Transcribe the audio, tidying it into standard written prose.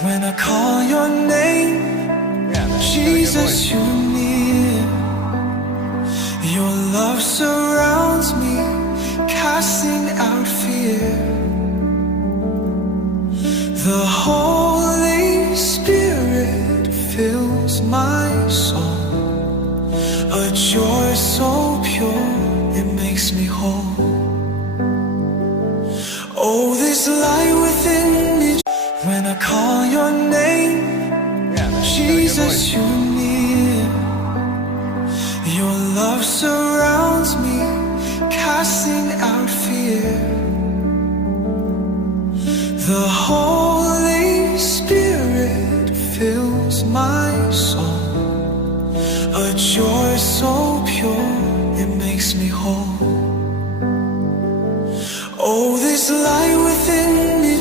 When I call your name, Jesus, you're near. Your love surrounds me, casting out fear. The Holy Spirit fills my soul, a joy so pure it makes me whole. Oh, this light within me. When I call your name, Jesus, you're near. Your love surrounds me, casting out fear. The Holy Spirit fills my